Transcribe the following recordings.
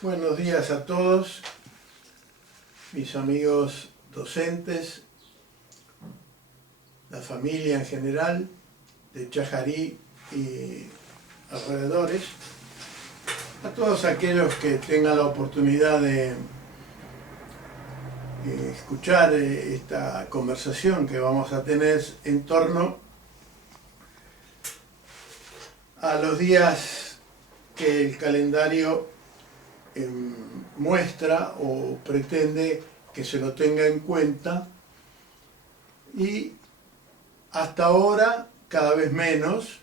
Buenos días a todos, mis amigos docentes, la familia en general de Chajarí y alrededores, a todos aquellos que tengan la oportunidad de escuchar esta conversación que vamos a tener en torno a los días que el calendario muestra o pretende que se lo tenga en cuenta, y hasta ahora cada vez menos,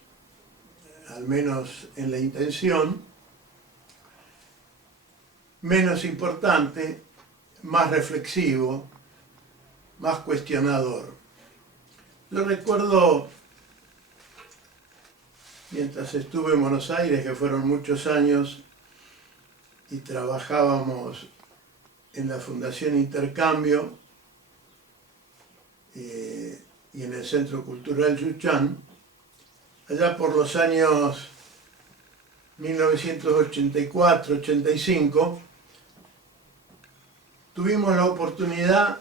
al menos en la intención, menos importante, más reflexivo, más cuestionador. Yo recuerdo, mientras estuve en Buenos Aires, que fueron muchos años, y trabajábamos en la Fundación Intercambio y en el Centro Cultural Yuchán, allá por los años 1984-85, tuvimos la oportunidad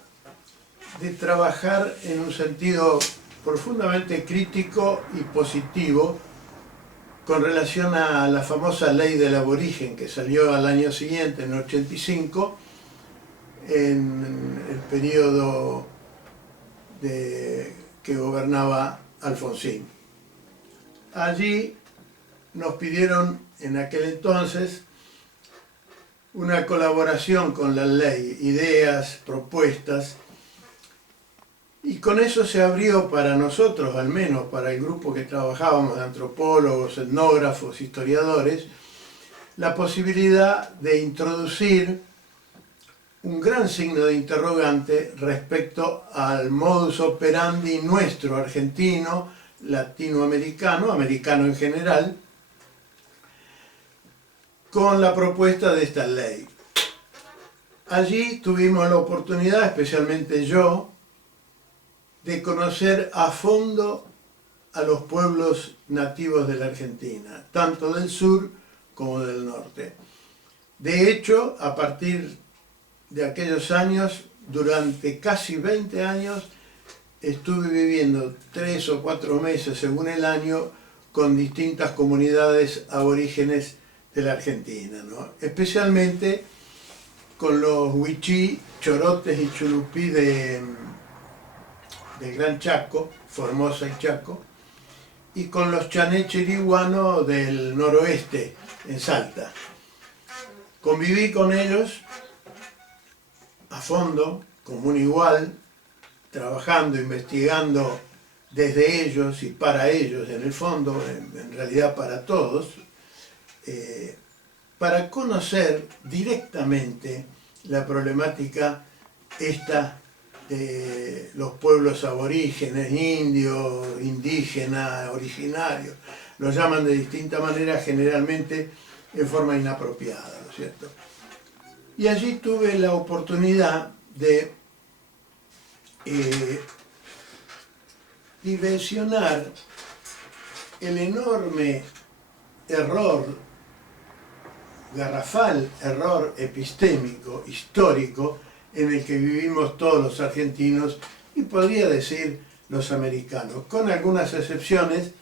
de trabajar en un sentido profundamente crítico y positivo con relación a la famosa ley del aborigen que salió al año siguiente, en el 85, en el periodo que gobernaba Alfonsín. Allí nos pidieron en aquel entonces una colaboración con la ley, ideas, propuestas, y con eso se abrió para nosotros, al menos para el grupo que trabajábamos, de antropólogos, etnógrafos, historiadores, la posibilidad de introducir un gran signo de interrogante respecto al modus operandi nuestro, argentino, latinoamericano, americano en general, con la propuesta de esta ley. Allí tuvimos la oportunidad, especialmente yo, de conocer a fondo a los pueblos nativos de la Argentina, tanto del sur como del norte. De hecho, a partir de aquellos años, durante casi 20 años, estuve viviendo 3 o 4 meses, según el año, con distintas comunidades aborígenes de la Argentina, ¿no? Especialmente con los Huichí, Chorotes y Chulupí del Gran Chaco, Formosa y Chaco, y con los Chané Chiriguano del noroeste, en Salta. Conviví con ellos a fondo, como un igual, trabajando, investigando desde ellos y para ellos, en el fondo, en realidad para todos, para conocer directamente la problemática esta de los pueblos aborígenes, indios, indígenas, originarios. Los llaman de distinta manera, generalmente en forma inapropiada, ¿no es cierto? Y allí tuve la oportunidad de dimensionar el enorme error, garrafal error epistémico, histórico, en el que vivimos todos los argentinos y podría decir los americanos, con algunas excepciones,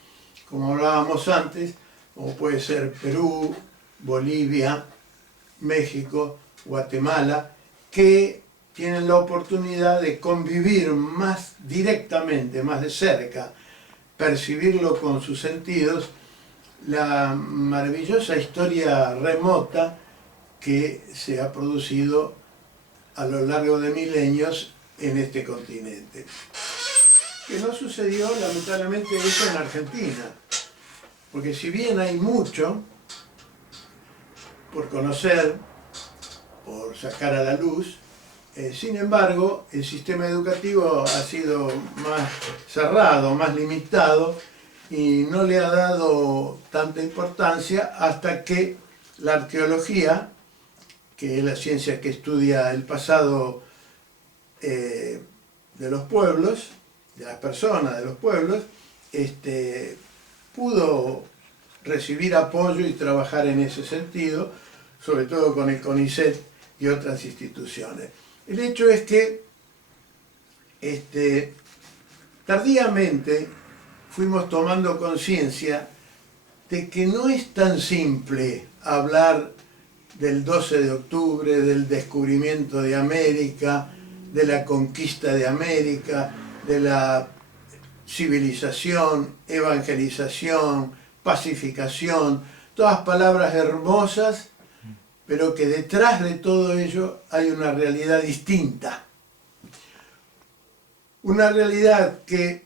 como hablábamos antes, como puede ser Perú, Bolivia, México, Guatemala, que tienen la oportunidad de convivir más directamente, más de cerca, percibirlo con sus sentidos, la maravillosa historia remota que se ha producido a lo largo de milenios en este continente. Que no sucedió lamentablemente eso en Argentina, porque si bien hay mucho por conocer, por sacar a la luz, sin embargo el sistema educativo ha sido más cerrado, más limitado, y no le ha dado tanta importancia hasta que la arqueología, que es la ciencia que estudia el pasado de los pueblos, de las personas de los pueblos, pudo recibir apoyo y trabajar en ese sentido, sobre todo con el CONICET y otras instituciones. El hecho es que tardíamente fuimos tomando conciencia de que no es tan simple hablar del 12 de octubre, del descubrimiento de América, de la conquista de América, de la civilización, evangelización, pacificación, todas palabras hermosas, pero que detrás de todo ello hay una realidad distinta. Una realidad que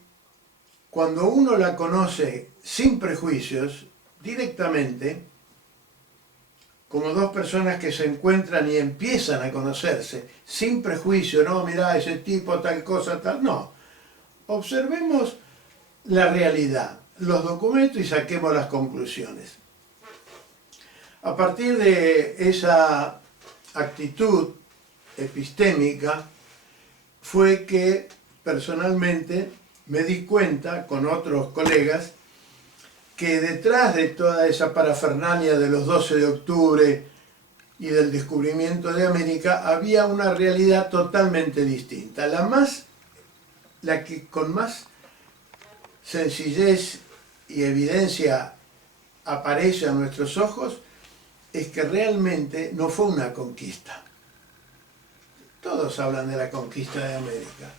cuando uno la conoce sin prejuicios, directamente, como dos personas que se encuentran y empiezan a conocerse, sin prejuicio, no, mirá, ese tipo, tal cosa, tal, no. Observemos la realidad, los documentos y saquemos las conclusiones. A partir de esa actitud epistémica fue que personalmente me di cuenta con otros colegas que detrás de toda esa parafernalia de los 12 de octubre y del descubrimiento de América había una realidad totalmente distinta. La que con más sencillez y evidencia aparece a nuestros ojos es que realmente no fue una conquista. Todos hablan de la conquista de América.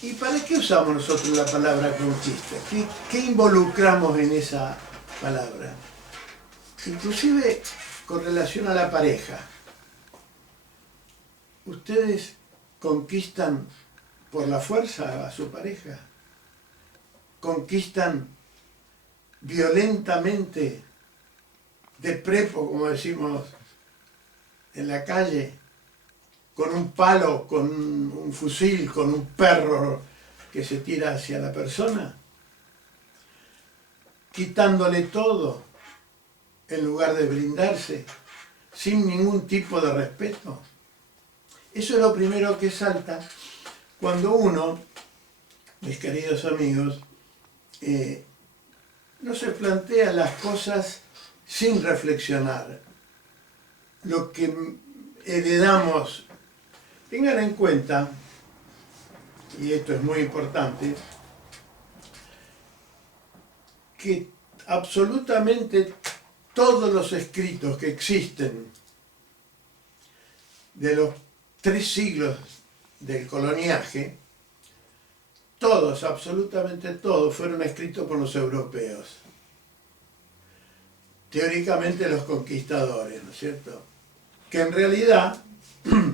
¿Y para qué usamos nosotros la palabra conquista? ¿Qué involucramos en esa palabra? Inclusive con relación a la pareja. ¿Ustedes conquistan por la fuerza a su pareja? ¿Conquistan violentamente, de prepo, como decimos en la calle, con un palo, con un fusil, con un perro que se tira hacia la persona, quitándole todo en lugar de brindarse, sin ningún tipo de respeto? Eso es lo primero que salta cuando uno, mis queridos amigos, no se plantea las cosas sin reflexionar. Lo que heredamos. Tengan en cuenta, y esto es muy importante, que absolutamente todos los escritos que existen de los 3 siglos del coloniaje, todos, absolutamente todos, fueron escritos por los europeos. Teóricamente los conquistadores, ¿no es cierto? Que en realidad,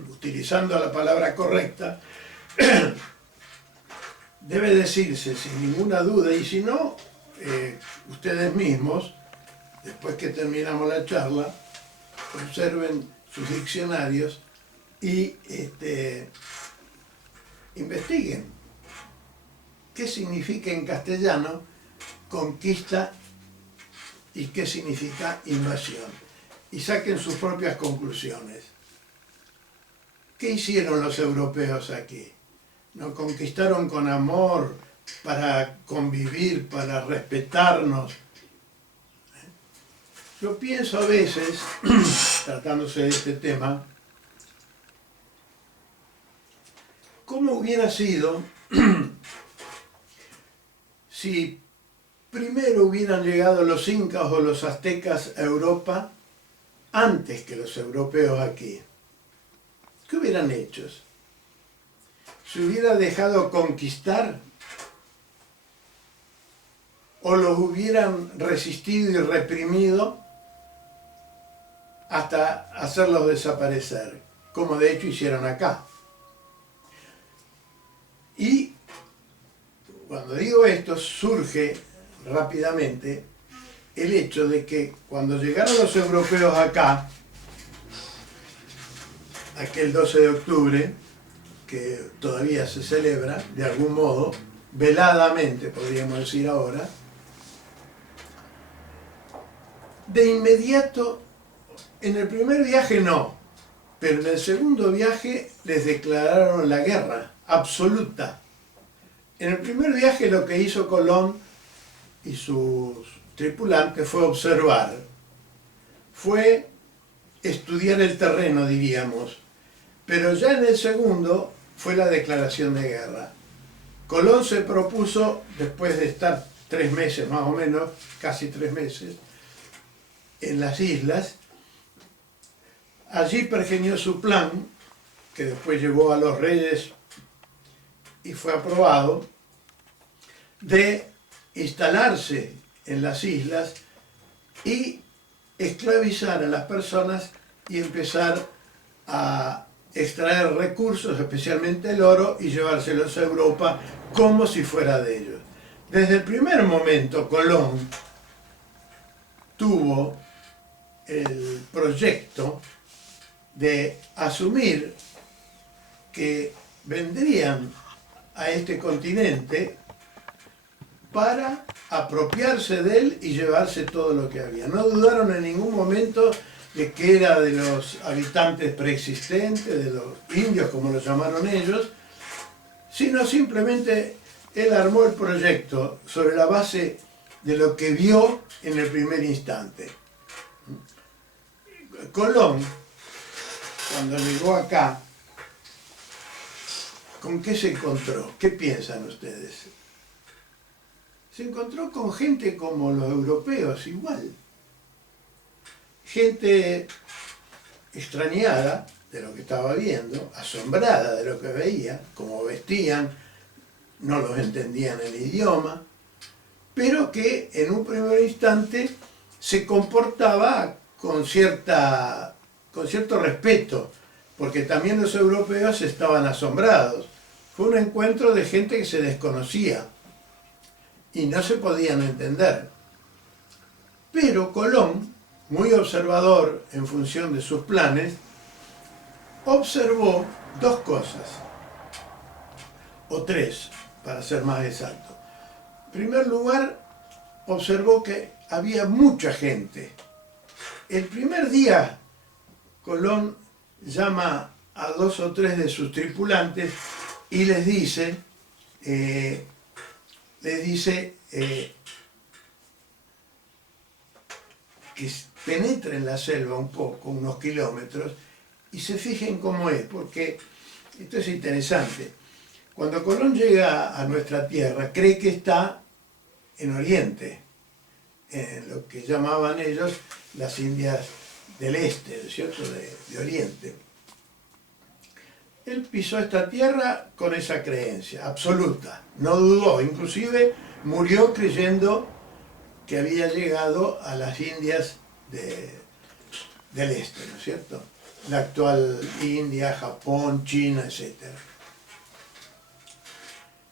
utilizando la palabra correcta, debe decirse sin ninguna duda, y si no, ustedes mismos, después que terminamos la charla, observen sus diccionarios y investiguen qué significa en castellano conquista y qué significa invasión, y saquen sus propias conclusiones. ¿Qué hicieron los europeos aquí? Nos conquistaron con amor, para convivir, para respetarnos. Yo pienso a veces, tratándose de este tema, ¿cómo hubiera sido si primero hubieran llegado los incas o los aztecas a Europa antes que los europeos aquí? ¿Qué hubieran hecho? ¿Se hubiera dejado conquistar? ¿O los hubieran resistido y reprimido hasta hacerlos desaparecer? Como de hecho hicieron acá. Y cuando digo esto, surge rápidamente el hecho de que cuando llegaron los europeos acá, aquel 12 de octubre, que todavía se celebra de algún modo, veladamente podríamos decir ahora, de inmediato, en el primer viaje no, pero en el segundo viaje les declararon la guerra absoluta. En el primer viaje lo que hizo Colón y sus tripulantes fue observar, fue estudiar el terreno, diríamos, pero ya en el segundo fue la declaración de guerra. Colón se propuso, después de estar 3 meses más o menos, casi 3 meses, en las islas, allí pergeñó su plan, que después llevó a los reyes y fue aprobado, de instalarse en las islas y esclavizar a las personas y empezar a extraer recursos, especialmente el oro, y llevárselos a Europa como si fuera de ellos. Desde el primer momento Colón tuvo el proyecto de asumir que vendrían a este continente para apropiarse de él y llevarse todo lo que había. No dudaron en ningún momento de que era de los habitantes preexistentes, de los indios como los llamaron ellos, sino simplemente él armó el proyecto sobre la base de lo que vio en el primer instante. Colón, cuando llegó acá, ¿con qué se encontró? ¿Qué piensan ustedes? Se encontró con gente como los europeos, igual. Gente extrañada de lo que estaba viendo, asombrada de lo que veía, cómo vestían, no los entendían el idioma, pero que en un primer instante se comportaba con cierto respeto, porque también los europeos estaban asombrados. Fue un encuentro de gente que se desconocía y no se podían entender. Pero Colón, muy observador en función de sus planes, observó 2 cosas, o 3, para ser más exacto. En primer lugar, observó que había mucha gente. El primer día, Colón llama a 2 o 3 de sus tripulantes y les dice que penetren la selva un poco, unos kilómetros, y se fijen cómo es, porque esto es interesante. Cuando Colón llega a nuestra tierra, cree que está en Oriente, en lo que llamaban ellos las Indias del Este, ¿cierto? De Oriente. Él pisó esta tierra con esa creencia absoluta, no dudó, inclusive murió creyendo que había llegado a las Indias del Este, ¿no es cierto? La actual India, Japón, China, etc.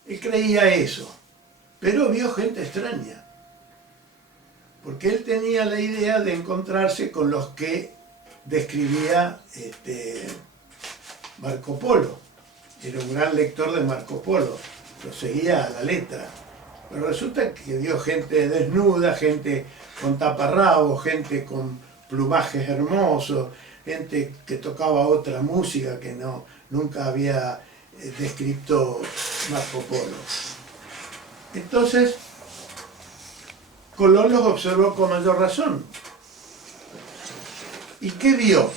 Él creía eso, pero vio gente extraña, porque él tenía la idea de encontrarse con los que describía Marco Polo. Era un gran lector de Marco Polo, lo seguía a la letra. Pero resulta que vio gente desnuda, gente con taparrabos, gente con plumajes hermosos, gente que tocaba otra música que nunca había descrito Marco Polo. Entonces, Colón los observó con mayor razón. ¿Y qué vio?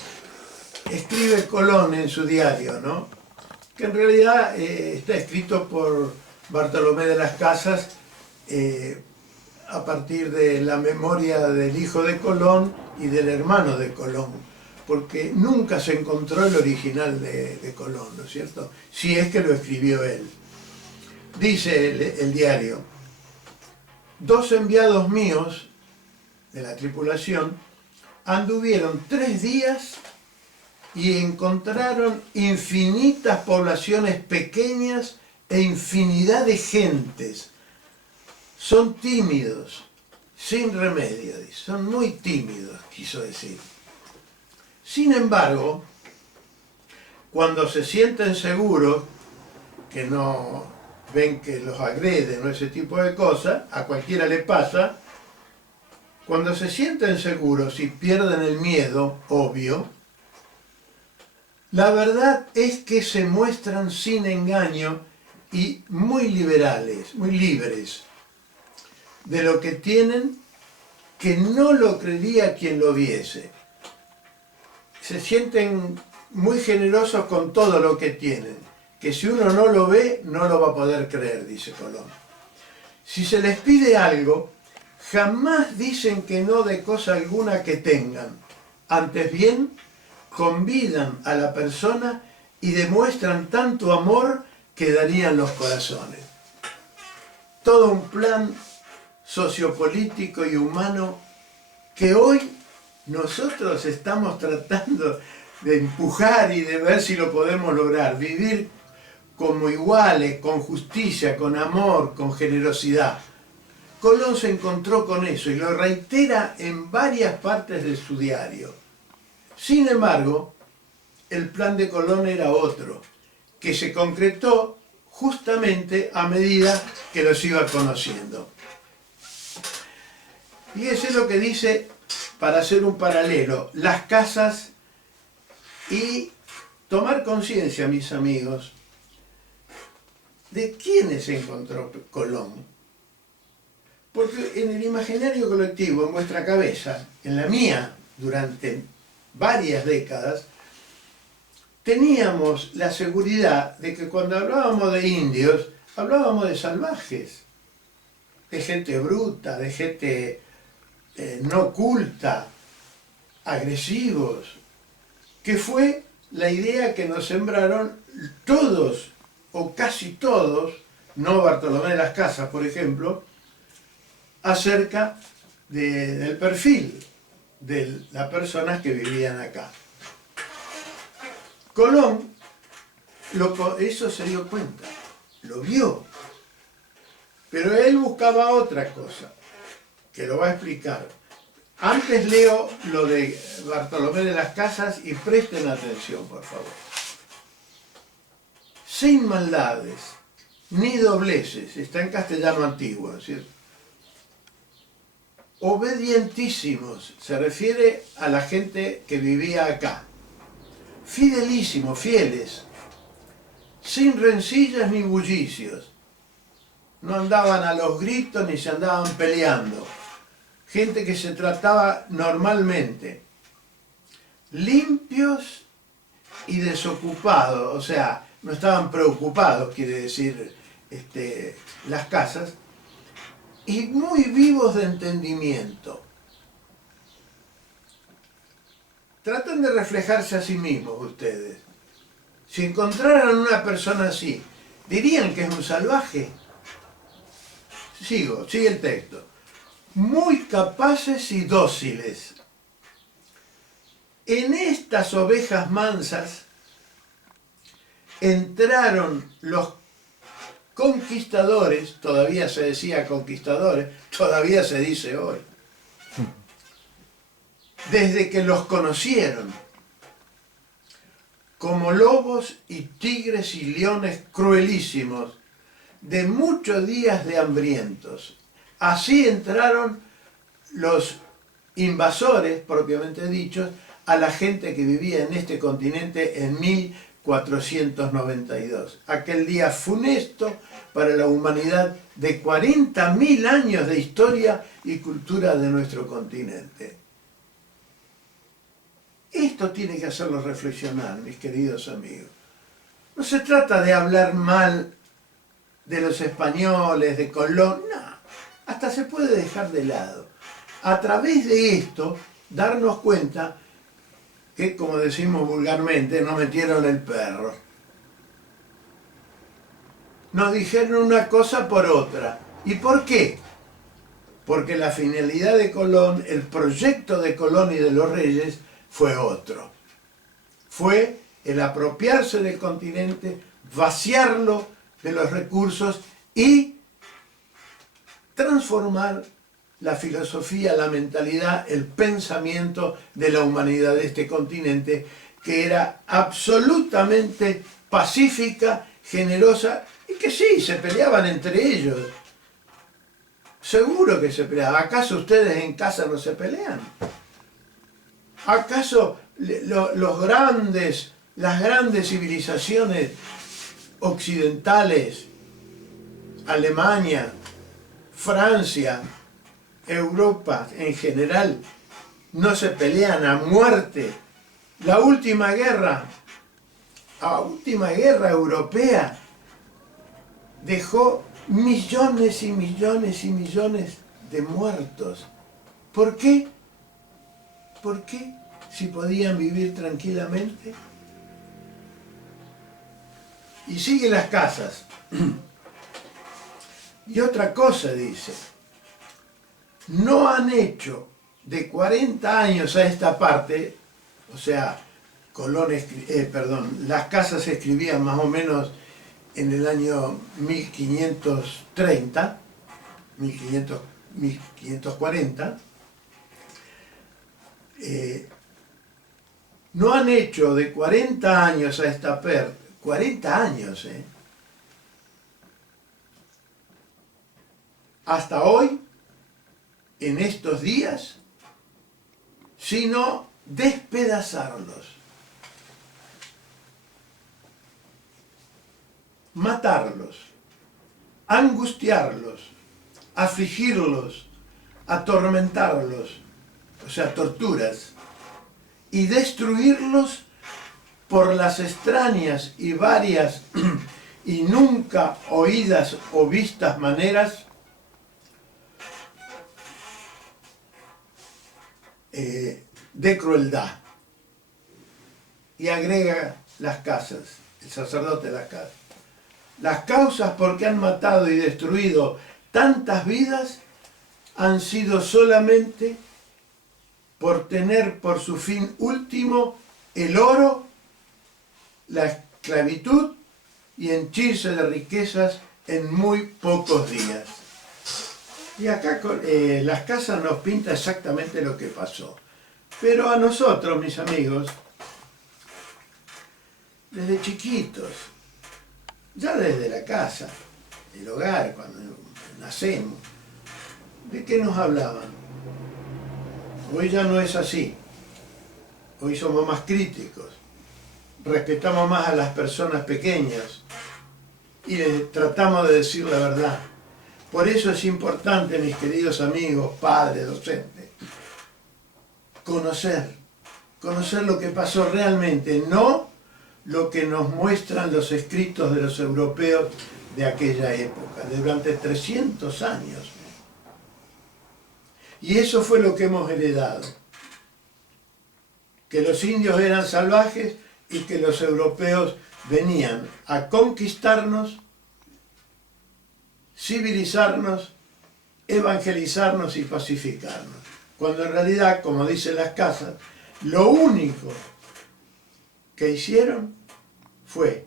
Escribe Colón en su diario, ¿no? Que en realidad está escrito por Bartolomé de las Casas a partir de la memoria del hijo de Colón y del hermano de Colón, porque nunca se encontró el original de Colón, ¿no es cierto? Si es que lo escribió él. Dice el diario: 2 enviados míos de la tripulación anduvieron 3 días y encontraron infinitas poblaciones pequeñas e infinidad de gentes. Son tímidos, sin remedio, son muy tímidos, quiso decir. Sin embargo, cuando se sienten seguros, que no ven que los agreden o ese tipo de cosas, a cualquiera le pasa, cuando se sienten seguros y pierden el miedo, obvio, la verdad es que se muestran sin engaño y muy liberales, muy libres de lo que tienen que no lo creería quien lo viese. Se sienten muy generosos con todo lo que tienen, que si uno no lo ve, no lo va a poder creer, dice Colón. Si se les pide algo, jamás dicen que no de cosa alguna que tengan. Antes bien, convidan a la persona y demuestran tanto amor que darían los corazones. Todo un plan sociopolítico y humano que hoy nosotros estamos tratando de empujar y de ver si lo podemos lograr. Vivir como iguales, con justicia, con amor, con generosidad. Colón se encontró con eso y lo reitera en varias partes de su diario. Sin embargo, el plan de Colón era otro, que se concretó justamente a medida que los iba conociendo. Y eso es lo que dice, para hacer un paralelo, las casas y tomar conciencia, mis amigos, de quiénes se encontró Colón. Porque en el imaginario colectivo, en vuestra cabeza, en la mía, durante varias décadas, teníamos la seguridad de que cuando hablábamos de indios, hablábamos de salvajes, de gente bruta, de gente no culta, agresivos, que fue la idea que nos sembraron todos, o casi todos, no Bartolomé de las Casas, por ejemplo, acerca del perfil de las personas que vivían acá. Colón eso se dio cuenta, lo vio, pero él buscaba otra cosa, que lo va a explicar. Antes leo lo de Bartolomé de las Casas y presten atención, por favor. Sin maldades, ni dobleces, está en castellano antiguo, ¿cierto? Obedientísimos, se refiere a la gente que vivía acá. Fidelísimos, fieles, sin rencillas ni bullicios. No andaban a los gritos ni se andaban peleando. Gente que se trataba normalmente. Limpios y desocupados, o sea, no estaban preocupados, quiere decir, las casas, y muy vivos de entendimiento. Traten de reflejarse a sí mismos ustedes. Si encontraran una persona así, ¿dirían que es un salvaje? Sigue el texto. Muy capaces y dóciles. En estas ovejas mansas entraron los conquistadores, todavía se decía conquistadores, todavía se dice hoy, desde que los conocieron, como lobos y tigres y leones cruelísimos, de muchos días de hambrientos. Así entraron los invasores, propiamente dichos, a la gente que vivía en este continente en 1492. Aquel día funesto para la humanidad de 40.000 años de historia y cultura de nuestro continente. Esto tiene que hacerlos reflexionar, mis queridos amigos. No se trata de hablar mal de los españoles, de Colón, no. Hasta se puede dejar de lado. A través de esto, darnos cuenta que, como decimos vulgarmente, no metieron el perro. Nos dijeron una cosa por otra. ¿Y por qué? Porque la finalidad de Colón, el proyecto de Colón y de los reyes, fue otro. Fue el apropiarse del continente, vaciarlo de los recursos y transformar la filosofía, la mentalidad, el pensamiento de la humanidad de este continente, que era absolutamente pacífica, generosa, y que sí, se peleaban entre ellos. Seguro que se peleaban. ¿Acaso ustedes en casa no se pelean? ¿Acaso las grandes civilizaciones occidentales, Alemania, Francia, Europa en general no se pelean a muerte. La última guerra europea dejó millones y millones y millones de muertos. ¿Por qué? ¿Por qué? Si podían vivir tranquilamente. Y sigue las casas. Y otra cosa dice, no han hecho de 40 años a esta parte, o sea, las casas se escribían más o menos en el año 1530, 1540, no han hecho de 40 años a esta parte, 40 años, hasta hoy, en estos días, sino despedazarlos, matarlos, angustiarlos, afligirlos, atormentarlos, o sea, torturas, y destruirlos por las extrañas y varias y nunca oídas o vistas maneras de crueldad. Y agrega las casas, el sacerdote de las casas. Las causas por que han matado y destruido tantas vidas han sido solamente por tener por su fin último el oro, la esclavitud y henchirse de riquezas en muy pocos días. Y acá las casas nos pinta exactamente lo que pasó. Pero a nosotros, mis amigos, desde chiquitos, ya desde la casa, el hogar, cuando nacemos, ¿de qué nos hablaban? Hoy ya no es así. Hoy somos más críticos, respetamos más a las personas pequeñas y les tratamos de decir la verdad. Por eso es importante, mis queridos amigos, padres, docentes, conocer lo que pasó realmente, no lo que nos muestran los escritos de los europeos de aquella época, durante 300 años. Y eso fue lo que hemos heredado, que los indios eran salvajes y que los europeos venían a conquistarnos, civilizarnos, evangelizarnos y pacificarnos. Cuando en realidad, como dicen las casas, lo único que hicieron fue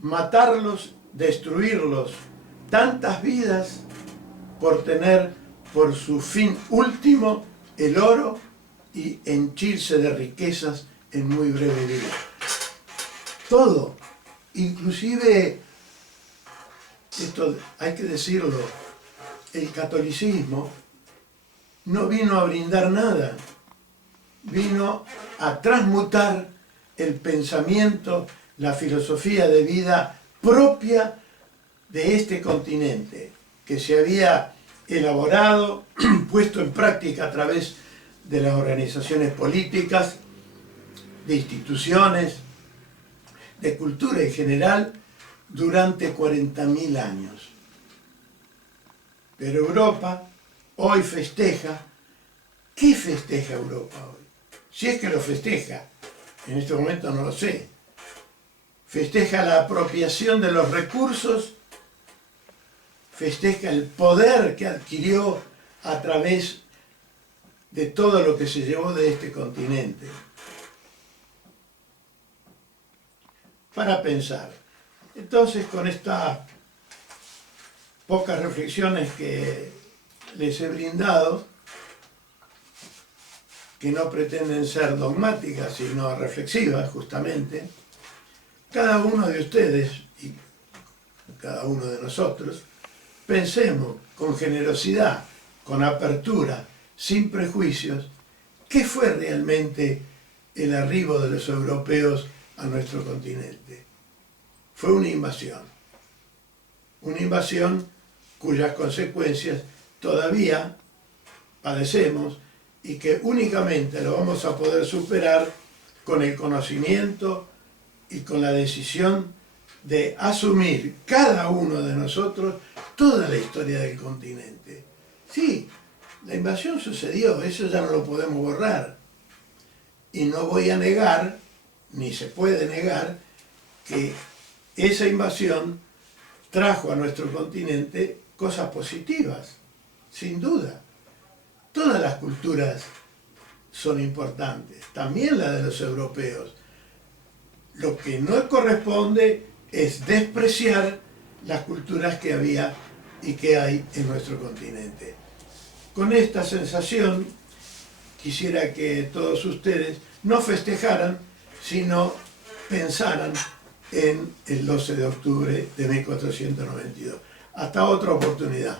matarlos, destruirlos, tantas vidas por tener por su fin último el oro y henchirse de riquezas en muy breve vida. Todo, inclusive, esto hay que decirlo, el catolicismo no vino a brindar nada, vino a transmutar el pensamiento, la filosofía de vida propia de este continente, que se había elaborado, puesto en práctica a través de las organizaciones políticas, de instituciones, de cultura en general, durante 40.000 años. Pero Europa hoy festeja. ¿Qué festeja Europa hoy? Si es que lo festeja, en este momento no lo sé. Festeja la apropiación de los recursos, festeja el poder que adquirió a través de todo lo que se llevó de este continente. Para pensar. Entonces, con estas pocas reflexiones que les he brindado, que no pretenden ser dogmáticas, sino reflexivas, justamente, cada uno de ustedes y cada uno de nosotros, pensemos con generosidad, con apertura, sin prejuicios, ¿qué fue realmente el arribo de los europeos a nuestro continente? Fue una invasión cuyas consecuencias todavía padecemos y que únicamente lo vamos a poder superar con el conocimiento y con la decisión de asumir cada uno de nosotros toda la historia del continente. Sí, la invasión sucedió, eso ya no lo podemos borrar. Y no voy a negar, ni se puede negar, que esa invasión trajo a nuestro continente cosas positivas, sin duda. Todas las culturas son importantes, también la de los europeos. Lo que no corresponde es despreciar las culturas que había y que hay en nuestro continente. Con esta sensación, quisiera que todos ustedes no festejaran, sino pensaran en el 12 de octubre de 1492. Hasta otra oportunidad.